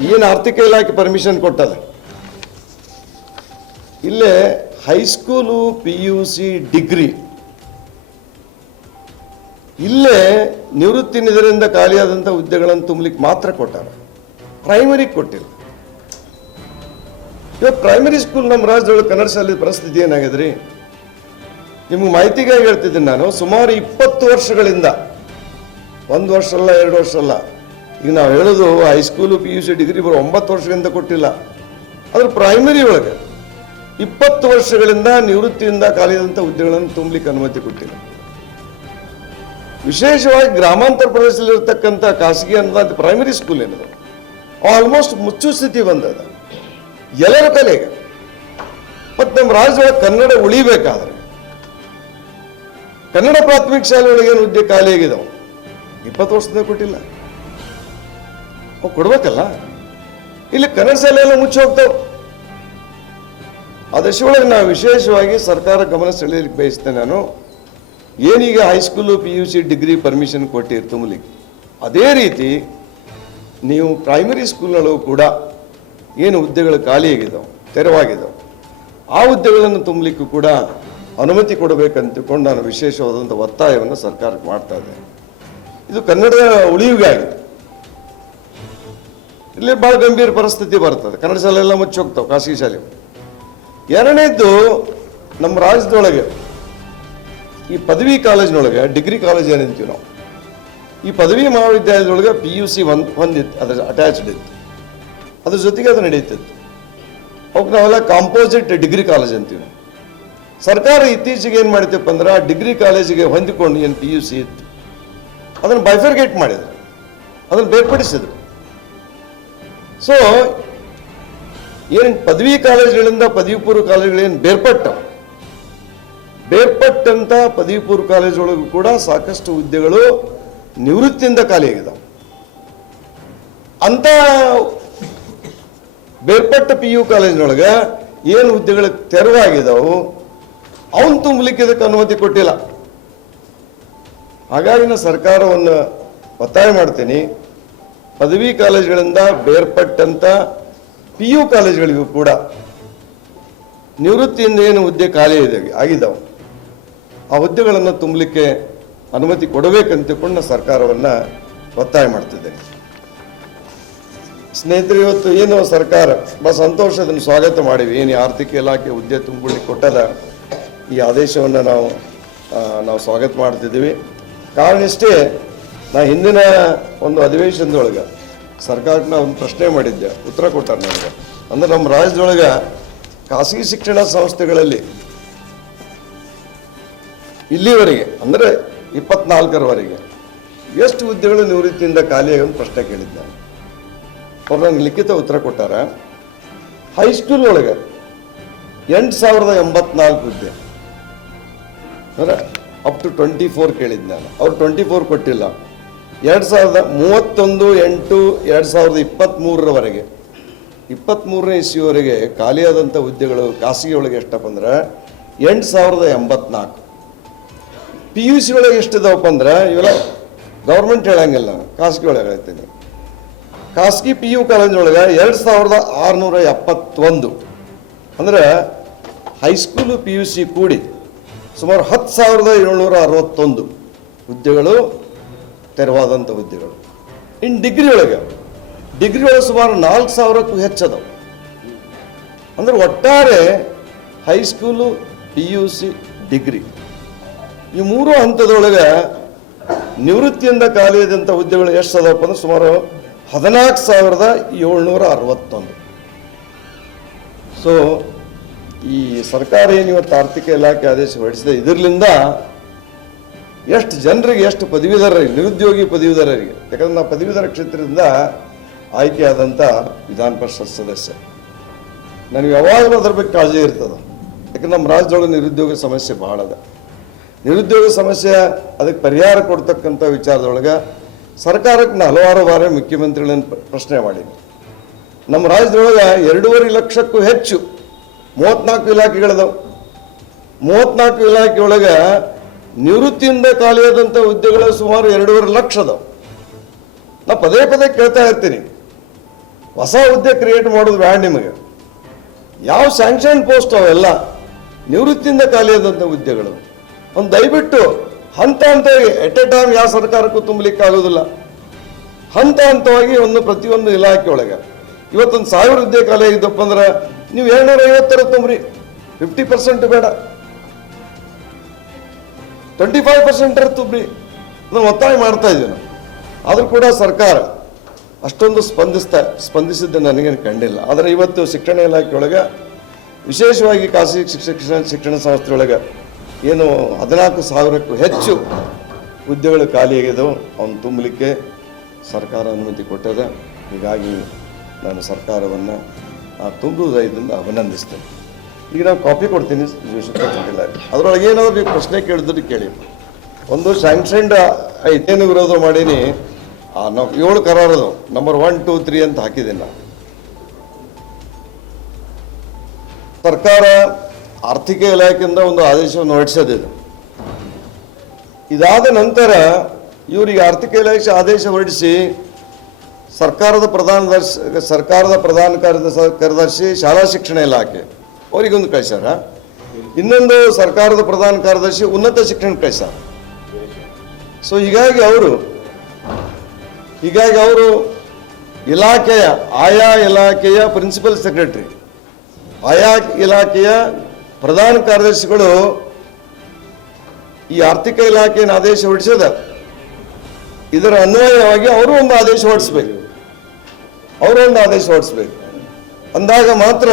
ಏನು ಆರ್ಥಿಕ ಇಲಾಖೆ ಪರ್ಮಿಷನ್ ಕೊಟ್ಟದ. ಇಲ್ಲೇ high school P U C degree. ಇಲ್ಲೇ ನಿವೃತ್ತಿ ನಿಧಿರಿಂದ ಖಾಲಿಯಾದಂಥ ಹುದ್ದೆಗಳನ್ನು ತುಂಬಲಿಕ್ಕೆ ಮಾತ್ರ ಕೊಟ್ಟಾರ. ಪ್ರೈಮರಿಗೆ ಕೊಟ್ಟಿಲ್ಲ. ಇವಾಗ ಪ್ರೈಮರಿ ಸ್ಕೂಲ್ ನಮ್ಮ ರಾಜ್ಯದೊಳಗೆ ಕನ್ನಡ ಶಾಲೆ ಪರಿಸ್ಥಿತಿ ಏನಾಗಿದೆ ನಿಮ್ಗೆ ಮಾಹಿತಿಗಾಗಿ ಹೇಳ್ತಿದ್ದೀನಿ ನಾನು, ಸುಮಾರು ಇಪ್ಪತ್ತು ವರ್ಷಗಳಿಂದ, ಒಂದು ವರ್ಷ ಅಲ್ಲ, ಎರಡು ವರ್ಷ ಅಲ್ಲ, ಈಗ ನಾವು ಹೇಳೋದು high school P U C degree ಬರೋ ಒಂಬತ್ತು ವರ್ಷಗಳಿಂದ ಕೊಟ್ಟಿಲ್ಲ. ಅದ್ರ ಪ್ರೈಮರಿ ಒಳಗೆ ಇಪ್ಪತ್ತು ವರ್ಷಗಳಿಂದ ನಿವೃತ್ತಿಯಿಂದ ಖಾಲಿಯಾದಂಥ ಹುದ್ದೆಗಳನ್ನು ತುಂಬಲಿಕ್ಕೆ ಅನುಮತಿ ಕೊಟ್ಟಿಲ್ಲ. ವಿಶೇಷವಾಗಿ ಗ್ರಾಮಾಂತರ ಪ್ರದೇಶದಲ್ಲಿರ್ತಕ್ಕಂಥ ಖಾಸಗಿ ಅನ್ನೋದು ಪ್ರೈಮರಿ ಸ್ಕೂಲ್ ಏನದು ಆಲ್ಮೋಸ್ಟ್ ಮುಚ್ಚು ಸ್ಥಿತಿ ಬಂದದ. ಎಲ್ಲರ ಕಲೆಗೆ ಮತ್ತು ನಮ್ಮ ರಾಜ್ಯದೊಳಗೆ ಕನ್ನಡ ಉಳಿಬೇಕಾದ್ರೆ, ಕನ್ನಡ ಪ್ರಾಥಮಿಕ ಶಾಲೆಗಳಿಗೆ ಏನು ಹುದ್ದೆ ಖಾಲಿ ಆಗಿದಾವೆ? ಇಪ್ಪತ್ತು ವರ್ಷದಿಂದ ಕೊಟ್ಟಿಲ್ಲ. ಅವು ಕೊಡ್ಬೇಕಲ್ಲ? ಇಲ್ಲಿ ಕನ್ನಡ ಶಾಲೆ ಎಲ್ಲ ಮುಚ್ಚಿ ಹೋಗ್ತಾವೆ. ಆ ನಾವು ವಿಶೇಷವಾಗಿ ಸರ್ಕಾರ ಗಮನ ಸೆಳೆಯಲಿಕ್ಕೆ ಬಯಸ್ತೇನೆ ನಾನು. ಏನೀಗ high school P U C degree permission ಕೊಟ್ಟಿರು ತುಂಬಲಿಕ್ಕೆ ಅದೇ ರೀತಿ ನೀವು ಪ್ರೈಮರಿ ಸ್ಕೂಲ್ನಲ್ಲೂ ಕೂಡ ಏನು ಹುದ್ದೆಗಳು ಖಾಲಿಯಾಗಿದ್ದಾವೆ ತೆರವಾಗಿದ್ದಾವೆ ಆ ಹುದ್ದೆಗಳನ್ನು ತುಂಬಲಿಕ್ಕೂ ಕೂಡ ಅನುಮತಿ ಕೊಡಬೇಕಂತಕೊಂಡು ನಾನು ವಿಶೇಷವಾದಂಥ ಒತ್ತಾಯವನ್ನು ಸರ್ಕಾರಕ್ಕೆ ಮಾಡ್ತಾ ಇದು ಕನ್ನಡದ ಉಳಿವಿಗಾಗಿ ಇಲ್ಲಿ ಭಾಳ ಗಂಭೀರ ಪರಿಸ್ಥಿತಿ ಬರ್ತದೆ. ಕನ್ನಡ ಶಾಲೆ ಎಲ್ಲ ಮುಚ್ಚಿ ಹೋಗ್ತಾವೆ ಖಾಸಗಿ ಶಾಲೆ. ಎರಡನೇದ್ದು ನಮ್ಮ ರಾಜ್ಯದೊಳಗೆ, ಈ ಪದವಿ ಕಾಲೇಜಿನೊಳಗೆ, ಡಿಗ್ರಿ ಕಾಲೇಜ್ ಏನಂತೀವಿ ನಾವು, ಈ ಪದವಿ ಮಹಾವಿದ್ಯಾಲಯದೊಳಗೆ ಪಿ ಯು ಸಿ ಒಂದು ಹೊಂದಿತ್ತು, ಅದ್ರ ಅಟ್ಯಾಚ್ಡ್ ಇತ್ತು. ಅದ್ರ ಜೊತೆಗೆ ಅದು ನಡೀತಿತ್ತು ಅವಕ್ಕೆ ನಾವೆಲ್ಲ ಕಾಂಪೋಸಿಟ್ ಡಿಗ್ರಿ ಕಾಲೇಜ್ ಅಂತೀವಿ ಸರ್ಕಾರ ಇತ್ತೀಚೆಗೆ ಏನು ಮಾಡ್ತೀವಪ್ಪ ಅಂದ್ರೆ ಡಿಗ್ರಿ ಕಾಲೇಜಿಗೆ ಹೊಂದಿಕೊಂಡು ಏನು ಪಿ ಯು ಸಿ ಇತ್ತು, ಅದನ್ನು ಬೈಫರ್ಗೇಟ್ ಮಾಡಿದರು. ಅದನ್ನು ಬೇರ್ಪಡಿಸಿದರು. ಸೊ ಏನು ಪದವಿ ಕಾಲೇಜುಗಳಿಂದ ಪದವಿ ಪೂರ್ವ ಕಾಲೇಜುಗಳೇನು ಬೇರ್ಪಟ್ಟ? ಬೇರ್ಪಟ್ಟಂತ ಪದವಿ ಪೂರ್ವ ಕಾಲೇಜೊಳಗೂ ಕೂಡ ಸಾಕಷ್ಟು ಹುದ್ದೆಗಳು ನಿವೃತ್ತಿಯಿಂದ ಖಾಲಿಯಾಗಿದ್ದಾವೆ ಅಂತ ಬೇರ್ಪಟ್ಟ ಪಿ ಯು ಕಾಲೇಜಿನೊಳಗೆ ಏನು ಹುದ್ದೆಗಳು ತೆರವಾಗಿದ್ದಾವು ಅವನು ತುಂಬಲಿಕ್ಕೆ ಇದಕ್ಕೆ ಅನುಮತಿ ಕೊಟ್ಟಿಲ್ಲ. ಹಾಗಾಗಿ ನಾನು ಸರ್ಕಾರವನ್ನು ಒತ್ತಾಯ ಮಾಡ್ತೀನಿ. ಪದವಿ ಕಾಲೇಜುಗಳಿಂದ ಬೇರ್ಪಟ್ಟಂತ ಪಿ ಯು ಕಾಲೇಜ್ಗಳಿಗೂ ಕೂಡ ನಿವೃತ್ತಿಯಿಂದ ಏನು ಹುದ್ದೆ ಖಾಲಿ ಇದೆ, ಆಗಿದ್ದಾವೆ. ಆ ಹುದ್ದೆಗಳನ್ನು ತುಂಬಲಿಕ್ಕೆ ಅನುಮತಿ ಕೊಡಬೇಕಂತಕೊಂಡು ನಾನು ಸರ್ಕಾರವನ್ನು ಒತ್ತಾಯ ಮಾಡ್ತಿದ್ದೇನೆ ಸ್ನೇಹಿತರೆ, ಇವತ್ತು ಏನು ಸರ್ಕಾರ ಬಹಳ ಸಂತೋಷ ಅದನ್ನು ಸ್ವಾಗತ ಮಾಡಿವಿ. ಏನು ಆರ್ಥಿಕ ಇಲಾಖೆ ಹುದ್ದೆ ತುಂಬಿಕೊಳ್ಳಿ ಕೊಟ್ಟದ ಈ ಆದೇಶವನ್ನು ನಾವು ನಾವು ಸ್ವಾಗತ ಮಾಡ್ತಿದ್ದೀವಿ. ಕಾರಣ ಇಷ್ಟೇ, ನಾ ಹಿಂದಿನ ಒಂದು ಅಧಿವೇಶನದೊಳಗೆ ಸರ್ಕಾರಕ್ಕೆ ಒಂದು ಪ್ರಶ್ನೆ ಮಾಡಿದ್ದೆ. ಉತ್ತರ ಕೊಟ್ಟಾರ ನನಗೆ. ಅಂದ್ರೆ ನಮ್ಮ ರಾಜ್ಯದೊಳಗೆ ಖಾಸಗಿ ಶಿಕ್ಷಣ ಸಂಸ್ಥೆಗಳಲ್ಲಿ ಇಲ್ಲಿವರೆಗೆ, ಅಂದರೆ ಇಪ್ಪತ್ನಾಲ್ಕರವರೆಗೆ ಎಷ್ಟು ಹುದ್ದೆಗಳು ನಿವೃತ್ತಿಯಿಂದ ಖಾಲಿಯಾಗಿ ಒಂದು ಪ್ರಶ್ನೆ ಕೇಳಿದ್ದೆ. ಅವ್ರು ನಂಗೆ ಲಿಖಿತ ಉತ್ತರ ಕೊಟ್ಟಾರ. ಹೈಸ್ಕೂಲ್ ಒಳಗೆ ಎಂಟು ಸಾವಿರದ ಎಂಬತ್ನಾಲ್ಕು ಹುದ್ದೆ. ಅಂದರೆ ಅಪ್ ಟು ಟ್ವೆಂಟಿ ಫೋರ್ ಕೇಳಿದ್ದೆ ನಾನು. ಅವ್ರು ಟ್ವೆಂಟಿ ಫೋರ್ ಕೊಟ್ಟಿಲ್ಲ. ಎರಡು ಸಾವಿರದ ಮೂವತ್ತೊಂದು ಎಂಟು, ಎರಡು ಸಾವಿರದ ಇಪ್ಪತ್ತ್ಮೂರರವರೆಗೆ ಇಪ್ಪತ್ತ್ಮೂರನೇ ಇಸ್ವಿವರೆಗೆ ಖಾಲಿಯಾದಂಥ ಹುದ್ದೆಗಳು ಖಾಸಗಿ ಒಳಗೆ ಎಷ್ಟಪ್ಪ ಅಂದ್ರೆ ಎಂಟು ಸಾವಿರದ ಎಂಬತ್ನಾಲ್ಕು. ಪಿ ಯು ಸಿ ಒಳಗೆ ಎಷ್ಟಿದಾವಪ್ಪ ಅಂದ್ರೆ, ಇವೆಲ್ಲ ಗೌರ್ಮೆಂಟ್ ಹೇಳಂಗಿಲ್ಲ ಖಾಸಗಿ ಒಳಗೆ ಹೇಳ್ತೀನಿ. ಖಾಸಗಿ ಪಿ ಯು ಕಾಲೇಜಿನೊಳಗೆ ಎರಡು ಸಾವಿರದ ಆರುನೂರ ಎಪ್ಪತ್ತೊಂದು. ಅಂದರೆ ಹೈಸ್ಕೂಲು ಪಿ ಯು ಸಿ ಕೂಡಿ ಸುಮಾರು ಹತ್ತು ಸಾವಿರದ ಏಳ್ನೂರ ಅರವತ್ತೊಂದು ಹುದ್ದೆಗಳು ತೆರವಾದಂಥ ಹುದ್ದೆಗಳು ಇನ್ನು ಡಿಗ್ರಿ ಒಳಗೆ ಡಿಗ್ರಿ ಒಳಗೆ ಸುಮಾರು ನಾಲ್ಕು ಸಾವಿರಕ್ಕೂ ಹೆಚ್ಚದವು. ಅಂದ್ರೆ ಒಟ್ಟಾರೆ high school P U C degree ಈ ಮೂರು ಹಂತದೊಳಗೆ ನಿವೃತ್ತಿಯಿಂದ ಖಾಲಿಯಾದಂಥ ಹುದ್ದೆಗಳು ಎಷ್ಟು ಅದಾವಪ್ಪ ಅಂದ್ರೆ ಸುಮಾರು ಹದಿನಾಲ್ಕು ಸಾವಿರದ ಏಳ್ನೂರ ಅರವತ್ತೊಂದು. ಸೊ ಈ ಸರ್ಕಾರ ಏನು ಇವತ್ತು ಆರ್ಥಿಕ ಇಲಾಖೆ ಆದೇಶ ಹೊರಡಿಸಿದೆ, ಇದರಿಂದ ಎಷ್ಟು ಜನರಿಗೆ ಎಷ್ಟು ಪದವೀಧರರಿಗೆ ನಿರುದ್ಯೋಗಿ ಪದವೀಧರರಿಗೆ, ಯಾಕಂದ್ರೆ ನಾವು ಪದವೀಧರ ಕ್ಷೇತ್ರದಿಂದ ಆಯ್ಕೆಯಾದಂಥ ವಿಧಾನ ಪರಿಷತ್ ಸದಸ್ಯ ನನಗೆ ಯಾವಾಗಲೂ ಅದ್ರ ಬಗ್ಗೆ ಕಾಳಜಿ ಇರ್ತದೆ. ಯಾಕಂದ್ರೆ ನಮ್ಮ ರಾಜ್ಯದೊಳಗೆ ನಿರುದ್ಯೋಗ ಸಮಸ್ಯೆ ಭಾಳ ಅದ. ನಿರುದ್ಯೋಗ ಸಮಸ್ಯೆ ಅದಕ್ಕೆ ಪರಿಹಾರ ಕೊಡ್ತಕ್ಕಂಥ ವಿಚಾರದೊಳಗೆ ಸರ್ಕಾರಕ್ಕೆ ನಾನು ಹಲವಾರು ಬಾರಿ ಮುಖ್ಯಮಂತ್ರಿಗಳನ್ನು ಪ್ರ- ಪ್ರಶ್ನೆ ಮಾಡೀನಿ ನಮ್ಮ ರಾಜ್ಯದೊಳಗೆ ಎರಡೂವರೆ ಲಕ್ಷಕ್ಕೂ ಹೆಚ್ಚು ಮೂವತ್ನಾಲ್ಕು ಇಲಾಖೆಗಳಿದಾವೆ. ಮೂವತ್ನಾಲ್ಕು ಇಲಾಖೆಯೊಳಗೆ ನಿವೃತ್ತಿಯಿಂದ ಖಾಲಿಯಾದಂಥ ಹುದ್ದೆಗಳು ಸುಮಾರು ಎರಡೂವರೆ ಲಕ್ಷ ಅದಾವೆ ನಾ ಪದೇ ಪದೇ ಕೇಳ್ತಾ ಇರ್ತೀನಿ. ಹೊಸ ಹುದ್ದೆ ಕ್ರಿಯೇಟ್ ಮಾಡೋದು ಬೇಡ ನಿಮಗೆ. ಯಾವ ಸ್ಯಾಂಕ್ಷನ್ ಪೋಸ್ಟ್ ಅವೆಲ್ಲ ನಿವೃತ್ತಿಯಿಂದ ಖಾಲಿಯಾದಂಥ ಹುದ್ದೆಗಳು. ಒಂದು ದಯವಿಟ್ಟು ಹಂತ ಹಂತವಾಗಿ ಎಟ್ ಎ ಟೈಮ್ ಯಾವ ಸರ್ಕಾರಕ್ಕೂ ತುಂಬಲಿಕ್ಕೆ ಆಗೋದಿಲ್ಲ ಹಂತ ಹಂತವಾಗಿ ಒಂದು ಪ್ರತಿಯೊಂದು ಇಲಾಖೆ ಒಳಗೆ. ಇವತ್ತೊಂದು ಸಾವಿರ ಹುದ್ದೆ ಖಾಲಿ ಆಗಿದ್ದಪ್ಪ ಅಂದ್ರೆ ನೀವು ಏಳ್ನೂರ ಐವತ್ತರ ತುಂಬ್ರಿ. ಫಿಫ್ಟಿ ಪರ್ಸೆಂಟ್ ಬೇಡ. ಟ್ವೆಂಟಿ ಫೈವ್ ಪರ್ಸೆಂಟ್ ತುಂಬ್ರಿ ನಾವು ಒತ್ತಾಯ ಮಾಡ್ತಾ ಇದ್ದೀವಿ ನಾವು ಆದರೂ ಕೂಡ ಸರ್ಕಾರ ಅಷ್ಟೊಂದು ಸ್ಪಂದಿಸ್ತಾ, ಸ್ಪಂದಿಸಿದ್ದು ನನಗೇನು ಕಂಡಿಲ್ಲ. ಆದರೆ ಇವತ್ತು ಶಿಕ್ಷಣ ಇಲಾಖೆ ಒಳಗೆ, ವಿಶೇಷವಾಗಿ ಖಾಸಗಿ ಶಿಕ್ಷಣ ಶಿಕ್ಷಣ ಸಂಸ್ಥೆಯೊಳಗೆ ಏನು ಹದಿನಾಲ್ಕು ಸಾವಿರಕ್ಕೂ ಹೆಚ್ಚು ಹುದ್ದೆಗಳು ಖಾಲಿಯಾಗಿದ್ದವು ಅವನು ತುಂಬಲಿಕ್ಕೆ ಸರ್ಕಾರ ಅನುಮತಿ ಕೊಟ್ಟಿದೆ. ಹೀಗಾಗಿ ನಾನು ಸರ್ಕಾರವನ್ನು ಆ ತುಂಬುವುದರಿಂದ ಅಭಿನಂದಿಸ್ತೇನೆ. ಈಗ ನಾವು ಕಾಪಿ ಕೊಡ್ತೀನಿ ಕೊಟ್ಟಿಲ್ಲ ಅದರೊಳಗೆ ಏನಾದ್ರು ನೀವು ಪ್ರಶ್ನೆ ಕೇಳಿದ್ರೆ ಕೇಳಿ. ಒಂದು ಸ್ಯಾಂಕ್ಷನ್ಡ್ ಐತೇನು ವಿರೋಧ ಮಾಡೀನಿ. ಆ, ನಾವು ಏಳು ಕರಾರದು ನಂಬರ್ ಒನ್ ಟೂ ತ್ರೀ ಅಂತ ಹಾಕಿದ್ದೀನಿ ಸರ್ಕಾರ ಆರ್ಥಿಕ ಇಲಾಖೆಯಿಂದ ಒಂದು ಆದೇಶವನ್ನು ಹೊರಡಿಸೋದಿದೆ. ಇದಾದ ನಂತರ ಇವರಿಗೆ ಆರ್ಥಿಕ ಇಲಾಖೆ ಆದೇಶ ಹೊರಡಿಸಿ ಸರ್ಕಾರದ ಪ್ರಧಾನದರ್ಶಿ ಸರ್ಕಾರದ ಪ್ರಧಾನ ಕಾರ್ಯದರ್ಶಿ ಶಾಲಾ ಶಿಕ್ಷಣ ಇಲಾಖೆ. ಅವರಿಗೊಂದು ಕಳಿಸ್ಯಾರ ಇನ್ನೊಂದು ಸರ್ಕಾರದ ಪ್ರಧಾನ ಕಾರ್ಯದರ್ಶಿ, ಉನ್ನತ ಶಿಕ್ಷಣ ಕಳಿಸ್ಯಾರ ಸೊ ಹೀಗಾಗಿ ಅವರು ಹೀಗಾಗಿ ಅವರು ಇಲಾಖೆಯ, ಆಯಾ ಇಲಾಖೆಯ ಪ್ರಿನ್ಸಿಪಲ್ ಸೆಕ್ರೆಟರಿ ಆಯಾ ಇಲಾಖೆಯ ಪ್ರಧಾನ ಕಾರ್ಯದರ್ಶಿಗಳು ಈ ಆರ್ಥಿಕ ಇಲಾಖೆಯನ್ನು ಆದೇಶ ಹೊರಡಿಸದ ಇದರ ಅನ್ವಯವಾಗಿ ಅವರು ಒಂದು ಆದೇಶ ಹೊರಡಿಸ್ಬೇಕು. ಅವರು ಒಂದು ಆದೇಶ ಹೊರಡಿಸ್ಬೇಕು. ಅಂದಾಗ ಮಾತ್ರ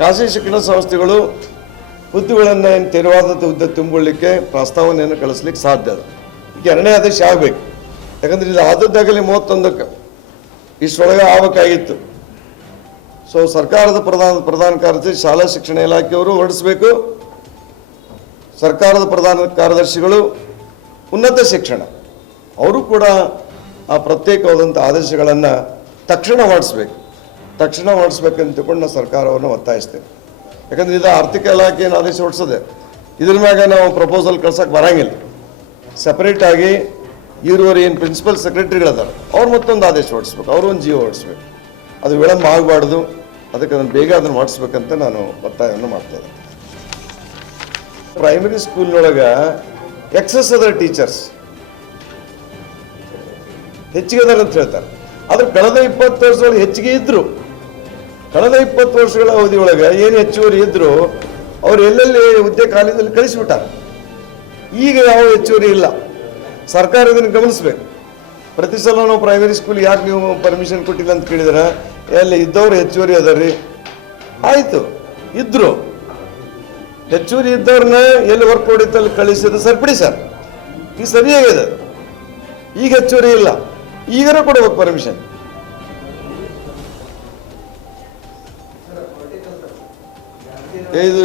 ಖಾಸಗಿ ಶಿಕ್ಷಣ ಸಂಸ್ಥೆಗಳು ಹುದ್ದೆಗಳನ್ನು ಏನು ತೆರವಾದಂಥ ಹುದ್ದೆ ತುಂಬಲಿಕ್ಕೆ ಪ್ರಸ್ತಾವನೆಯನ್ನು ಕಳಿಸ್ಲಿಕ್ಕೆ ಸಾಧ್ಯ ಅದ. ಈಗ ಎರಡನೇ ಆದೇಶ ಆಗಬೇಕು. ಯಾಕಂದ್ರೆ ಇದು ಆದದ್ದಾಗಲಿ ಮೂವತ್ತೊಂದಕ್ಕೆ ಇಷ್ಟರೊಳಗೆ ಆಗಬೇಕಾಗಿತ್ತು. ಸೊ ಸರ್ಕಾರದ ಪ್ರಧಾನ ಪ್ರಧಾನ ಕಾರ್ಯದರ್ಶಿ, ಶಾಲಾ ಶಿಕ್ಷಣ ಇಲಾಖೆಯವರು ಹೊರಡಿಸ್ಬೇಕು. ಸರ್ಕಾರದ ಪ್ರಧಾನ ಕಾರ್ಯದರ್ಶಿಗಳು ಉನ್ನತ ಶಿಕ್ಷಣ. ಅವರು ಕೂಡ ಆ ಪ್ರತ್ಯೇಕವಾದಂಥ ಆದೇಶಗಳನ್ನು ತಕ್ಷಣ ಹೊರಡಿಸ್ಬೇಕು. ತಕ್ಷಣ ಹೊರಡಿಸ್ಬೇಕಂತ ತಿಳ್ಕೊಂಡು ನಾವು ಸರ್ಕಾರವನ್ನು ಒತ್ತಾಯಿಸ್ತೇವೆ ಯಾಕಂದ್ರೆ ಇದು ಆರ್ಥಿಕ ಇಲಾಖೆಯನ್ನು ಆದೇಶ ಹೊರಡಿಸದೆ? ಇದ್ರ ಮ್ಯಾಗ ನಾವು ಪ್ರಪೋಸಲ್ ಕಳ್ಸಕ್ಕೆ ಬರಂಗಿಲ್ಲ. ಸಪ್ರೇಟಾಗಿ ಇರುವರು ಏನು ಪ್ರಿನ್ಸಿಪಲ್ ಸೆಕ್ರೆಟರಿಗಳದಾರ ಅವ್ರು ಮತ್ತೊಂದು ಆದೇಶ ಹೊಡಿಸ್ಬೇಕು ಅವರು ಒಂದು ಜೀವ ಹೊಡಿಸ್ಬೇಕು ಅದು ವಿಳಂಬ ಆಗಬಾರ್ದು. ಅದಕ್ಕೆ ಅದನ್ನು ಬೇಗ ಅದನ್ನು ಮಾಡಿಸ್ಬೇಕಂತ ನಾನು ಒತ್ತಾಯವನ್ನು ಮಾಡ್ತೇನೆ ಪ್ರೈಮರಿ ಸ್ಕೂಲ್ನೊಳಗೆ ಎಕ್ಸಸ್ ಅದರ ಟೀಚರ್ಸ್ ಹೆಚ್ಚಿಗೆ ಅದಾರ ಅಂತ ಹೇಳ್ತಾರೆ. ಆದರೆ ಕಳೆದ ಇಪ್ಪತ್ತು ವರ್ಷದೊಳಗೆ ಹೆಚ್ಚಿಗೆ ಇದ್ರು. ಕಳೆದ ಇಪ್ಪತ್ತು ವರ್ಷಗಳ ಅವಧಿಯೊಳಗೆ ಏನು ಹೆಚ್ಚುವರಿ ಇದ್ರು ಅವ್ರು ಎಲ್ಲೆಲ್ಲಿ ಹುದ್ದೆ ಕಾಲೇಜಲ್ಲಿ ಕಳಿಸಿಬಿಟ್ಟಾರೆ. ಈಗ ಯಾವ ಹೆಚ್ಚುವರಿ ಇಲ್ಲ. ಸರ್ಕಾರ ಇದನ್ನು ಗಮನಿಸ್ಬೇಕು. ಪ್ರತಿ ಸಲ ನಾವು ಪ್ರೈಮರಿ ಸ್ಕೂಲ್ ಯಾಕೆ ನೀವು ಪರ್ಮಿಷನ್ ಕೊಟ್ಟಿಲ್ಲ ಅಂತ ಕೇಳಿದ್ರೆ, ಎಲ್ಲಿ ಇದ್ದವ್ರು ಹೆಚ್ಚುವರಿ ಅದಾರ್ರಿ. ಆಯಿತು. ಇದ್ರು. ಹೆಚ್ಚುವರಿ ಇದ್ದವ್ರನ್ನ ಎಲ್ಲಿ ವರ್ಕ್ ಹೊಡಿತಲ್ಲಿ ಕಳಿಸಿದ ಸರಿಪಡಿ ಸರ್ ಈಗ ಸರಿಯಾಗಿದೆ. ಈಗ ಹೆಚ್ಚುವರಿ ಇಲ್ಲ. ಈಗರ ಕೊಡ್ಬೇಕು ಪರ್ಮಿಷನ್ ಒಂದು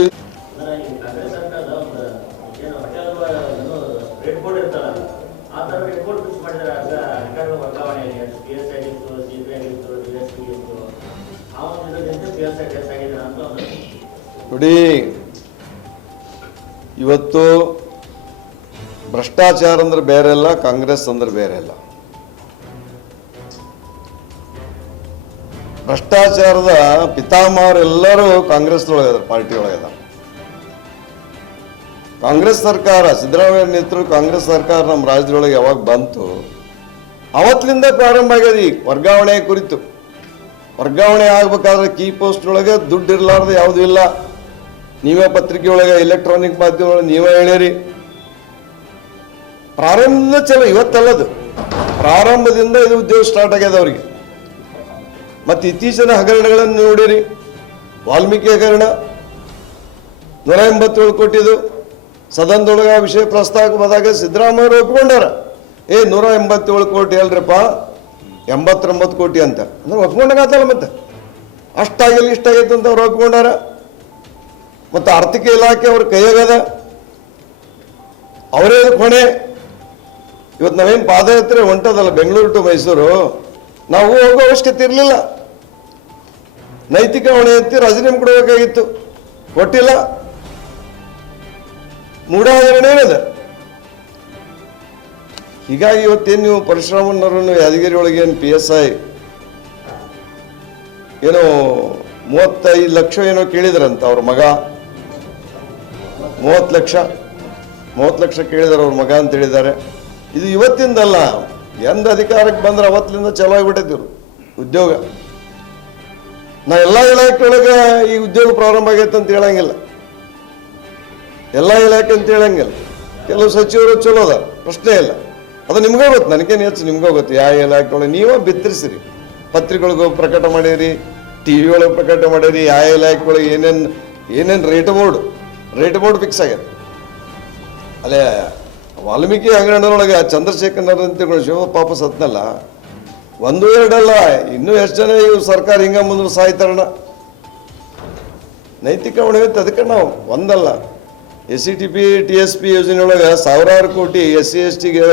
ನೋಡಿ ಇವತ್ತು ಭ್ರಷ್ಟಾಚಾರ ಅಂದ್ರೆ ಬೇರೆ ಅಲ್ಲ ಕಾಂಗ್ರೆಸ್ ಅಂದ್ರೆ ಬೇರೆ ಭ್ರಷ್ಟಾಚಾರದ ಪಿತಾಮಹರೆಲ್ಲರೂ ಕಾಂಗ್ರೆಸ್ನೊಳಗೆ ಪಾರ್ಟಿ ಒಳಗೆ ಅದಾರ ಕಾಂಗ್ರೆಸ್ ಸರ್ಕಾರ ಸಿದ್ದರಾಮಯ್ಯ ನೇತೃತ್ವ ಕಾಂಗ್ರೆಸ್ ಸರ್ಕಾರ ನಮ್ಮ ರಾಜ್ಯದೊಳಗೆ ಯಾವಾಗ ಬಂತು ಅವತ್ತಿನಿಂದ ಪ್ರಾರಂಭ ಆಗ್ಯದ ಈ ವರ್ಗಾವಣೆ ಕುರಿತು. ವರ್ಗಾವಣೆ ಆಗ್ಬೇಕಾದ್ರೆ ಕೀ ಪೋಸ್ಟ್ ಒಳಗೆ ದುಡ್ಡು ಇರಲಾರ್ದು ಯಾವುದೂ ಇಲ್ಲ. ನೀವೇ ಪತ್ರಿಕೆ ಒಳಗೆ ಎಲೆಕ್ಟ್ರಾನಿಕ್ ಮಾಧ್ಯಮ ಒಳಗೆ ನೀವೇ ಹೇಳಿರಿ. ಪ್ರಾರಂಭದಿಂದ ಚಲೋ ಇವತ್ತಲ್ಲದು. ಪ್ರಾರಂಭದಿಂದ ಇದು ಉದ್ಯೋಗ ಸ್ಟಾರ್ಟ್ ಆಗ್ಯದ ಅವರಿಗೆ. ಮತ್ತು ಇತ್ತೀಚಿನ ಹಗರಣಗಳನ್ನು ನೋಡಿರಿ. ವಾಲ್ಮೀಕಿ ಹಗರಣ ನೂರ ಎಂಬತ್ತೇಳು ಕೋಟಿದು ಸದನದೊಳಗೆ ಆ ವಿಷಯ ಪ್ರಸ್ತಾಪ ಬಂದಾಗ ಸಿದ್ದರಾಮಯ್ಯರು ಒಪ್ಕೊಂಡಾರ. ಏ ನೂರ ಎಂಬತ್ತೇಳು ಕೋಟಿ ಅಲ್ರಿಪ್ಪ. ಎಂಬತ್ತೊಂಬತ್ತು ಕೋಟಿ ಅಂತ. ಅಂದ್ರೆ ಒಪ್ಕೊಂಡಾಗತ್ತಲ್ಲ ಮತ್ತೆ. ಅಷ್ಟಾಗಿಲ್ಲ ಇಷ್ಟಾಗೈತೆ ಅಂತ ಅವ್ರು ಒಪ್ಕೊಂಡಾರ. ಮತ್ತು ಆರ್ಥಿಕ ಇಲಾಖೆ ಅವ್ರ ಕೈಯಾಗದ. ಅವರೇ ಕೊಣೆ ಇವತ್ತು ನಾವೇನು ಪಾದಯಾತ್ರೆ ಹೊಂಟದಲ್ಲ ಬೆಂಗಳೂರು ಟು ಮೈಸೂರು. ನಾವು ಹೋಗೋ ಅವಶ್ಯಕತೆ ಇರಲಿಲ್ಲ. ನೈತಿಕ ಹೊಣೆ ಎತ್ತಿ ರಾಜೀನಾಮೆ ಕೊಡಬೇಕಾಗಿತ್ತು. ಕೊಟ್ಟಿಲ್ಲ. ಮೂಢಾಚರಣೆ ಏನಿದೆ? ಹೀಗಾಗಿ ಇವತ್ತೇನು ನೀವು ಪರಶುರಾಮಣ್ಣವರನ್ನು ಯಾದಗಿರಿ ಒಳಗೆ ಏನು ಪಿ ಎಸ್ ಐ ಏನೋ ಮೂವತ್ತೈದು ಲಕ್ಷ ಏನೋ ಕೇಳಿದ್ರಂತ ಅವ್ರ ಮಗ? ಮೂವತ್ತು ಲಕ್ಷ. ಮೂವತ್ತು ಲಕ್ಷ ಕೇಳಿದಾರೆ ಅವ್ರ ಮಗ ಅಂತ ಹೇಳಿದ್ದಾರೆ. ಇದು ಇವತ್ತಿಂದಲ್ಲ. ಎಂದ ಅಧಿಕಾರಕ್ಕೆ ಬಂದ್ರೆ ಅವತ್ತಿನಿಂದ ಚಲೋ ಆಗಿಬಿಟ್ಟೈತಿ ಇವ್ರು. ಉದ್ಯೋಗ. ನಾ ಎಲ್ಲ ಇಲಾಖೆಯೊಳಗೆ ಈ ಉದ್ಯೋಗ ಪ್ರಾರಂಭ ಆಗೈತೆ ಅಂತ ಹೇಳಂಗಿಲ್ಲ. ಎಲ್ಲ ಇಲಾಖೆ ಅಂತ ಹೇಳಂಗಿಲ್ಲ. ಕೆಲವು ಸಚಿವರು ಚಲೋ ಅದ ಪ್ರಶ್ನೆ ಇಲ್ಲ. ಅದು ನಿಮ್ಗೆ ಗೊತ್ತು, ನನಗೇನು ಹೆಚ್ಚು ನಿಮ್ಗೆ ಗೊತ್ತು. ಯಾವ ಇಲಾಖೆ ಒಳಗೆ ನೀವೇ ಬಿತ್ತರಿಸಿರಿ. ಪತ್ರಿಕೆಗಳಿಗೂ ಪ್ರಕಟ ಮಾಡಿರಿ ಟಿ ವಿ ಒಳಗೆ ಪ್ರಕಟ ಮಾಡಿರಿ, ಯಾವ ಇಲಾಖೆ ಒಳಗೆ ಏನೇನು ಏನೇನು rate board rate board fix ಆಗ್ಯದ ಅಲ್ಲೇ ವಾಲ್ಮೀಕಿ ಹಗರಣದೊಳಗೆ ಚಂದ್ರಶೇಖರ್ ಶಿವ ಪಾಪ ಸತ್ನಲ್ಲ, ಒಂದು ಎರಡಲ್ಲ, ಇನ್ನೂ ಎಷ್ಟು ಜನ ಇವ್ರು ಸರ್ಕಾರ ಹಿಂಗ ಮುಂದೆ ಸಾಯ್ತಾರಣ? ನೈತಿಕ ಹೊಣೆ ಅದಕ್ಕೆ ನಾವು, ಒಂದಲ್ಲ. S C T P T S P ಯೋಜನೆಯೊಳಗೆ ಸಾವಿರಾರು ಕೋಟಿ ಎಸ್ ಸಿ ಎಸ್ ಟಿಗೆ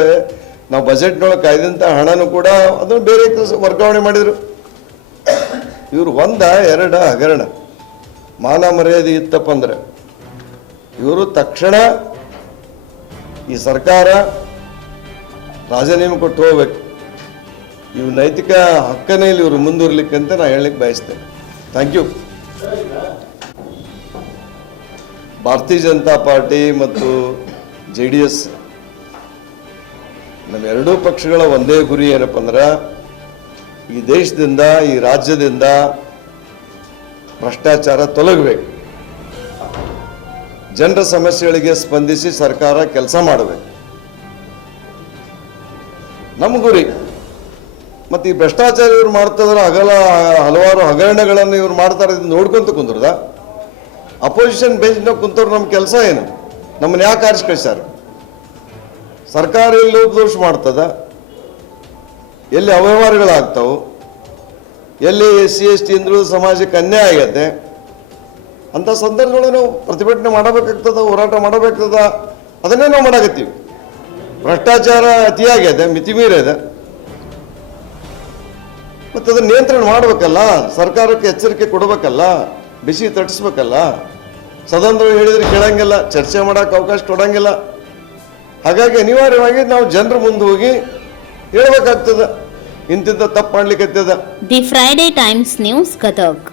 ನಾವು ಬಜೆಟ್ನೊಳಗೆ ಕಾಯ್ದಂಥ ಹಣನೂ ಕೂಡ ಅದನ್ನು ಬೇರೆ ವರ್ಗಾವಣೆ ಮಾಡಿದರು. ಇವರು ಒಂದ, ಎರಡ, ಹಗರಣ. ಮಾನ ಮರ್ಯಾದೆ ಇತ್ತಪ್ಪ ಅಂದ್ರೆ, ಇವರು ತಕ್ಷಣ ಈ ಸರ್ಕಾರ ರಾಜೀನಾಮೆ ಕೊಟ್ಟು ಹೋಗ್ಬೇಕು. ಇವು ನೈತಿಕ ಹಕ್ಕನೇ ಇಲ್ಲಿ ಇವರು ಮುಂದುವರ್ಲಿಕ್ಕೆ ಅಂತ ನಾನು ಹೇಳಲಿಕ್ಕೆ ಬಯಸ್ತೇನೆ. Thank you Bharatiya Janata Party ಮತ್ತು ಜೆ ಡಿ ಎಸ್ ನಮ್ಮೆರಡೂ ಪಕ್ಷಗಳ ಒಂದೇ ಗುರಿ ಏನಪ್ಪ ಅಂದ್ರೆ ಈ ದೇಶದಿಂದ, ಈ ರಾಜ್ಯದಿಂದ ಭ್ರಷ್ಟಾಚಾರ ತೊಲಗಬೇಕು. ಜನರ ಸಮಸ್ಯೆಗಳಿಗೆ ಸ್ಪಂದಿಸಿ ಸರ್ಕಾರ ಕೆಲಸ ಮಾಡಬೇಕು. ನಮ್ಮ ಗುರಿ. ಮತ್ತು ಈ ಭ್ರಷ್ಟಾಚಾರ ಇವ್ರು ಮಾಡ್ತಿದ್ರೆ ಹಗಲ, ಹಲವಾರು ಹಗರಣಗಳನ್ನು ಇವ್ರು ಮಾಡ್ತಾರೆ ನೋಡ್ಕೊಂತ ಕುಂದ್ರದ? ಅಪೋಸಿಷನ್ ಬೆಂಚ್ನಾಗ ಕುಂತವ್ರು ನಮ್ಮ ಕೆಲಸ ಏನು? ನಮ್ಮನ್ನ ಯಾಕೆ ಆರಿಸಿ ಸರ್ಕಾರ ಎಲ್ಲಿ ಲೋಪದೋಷ ಮಾಡ್ತದ? ಎಲ್ಲಿ ಅವ್ಯವಹಾರಗಳಾಗ್ತವೆ? ಎಲ್ಲಿ ಎಸ್ ಸಿ ಎಸ್ ಟಿ ಸಮಾಜಕ್ಕೆ ಅನ್ಯಾಯ ಆಗತ್ತೆ? ಅಂಥ ಸಂದರ್ಭಗಳು ನಾವು ಪ್ರತಿಭಟನೆ ಮಾಡಬೇಕಾಗ್ತದ, ಹೋರಾಟ ಮಾಡಬೇಕಾಗ್ತದ, ಅದನ್ನೇ ನಾವು ಮಾಡಾಕತ್ತೀವಿ. ಭ್ರಷ್ಟಾಚಾರ ಅತಿಯಾಗಿದೆ ಮಿತಿ ಮೀರಿದೆ ಮತ್ತು ಅದನ್ನು ನಿಯಂತ್ರಣ ಮಾಡಬೇಕಲ್ಲ, ಸರ್ಕಾರಕ್ಕೆ ಎಚ್ಚರಿಕೆ ಕೊಡಬೇಕಲ್ಲ, ಬಿಸಿ ತಟ್ಟಿಸ್ಬೇಕಲ್ಲ ಸದನದೊಳಗೆ ಹೇಳಿದ್ರೆ ಕೇಳಂಗಿಲ್ಲ, ಚರ್ಚೆ ಮಾಡೋಕ್ಕೆ ಅವಕಾಶ ಕೊಡಂಗಿಲ್ಲ. ಹಾಗಾಗಿ ಅನಿವಾರ್ಯವಾಗಿ ನಾವು ಜನರ ಮುಂದೆ ಹೋಗಿ ಹೇಳ್ಬೇಕಾಗ್ತದ, ಇಂತಿಂತ ತಪ್ಪು ಮಾಡ್ಲಿಕ್ಕೆ the Friday Times News Gadag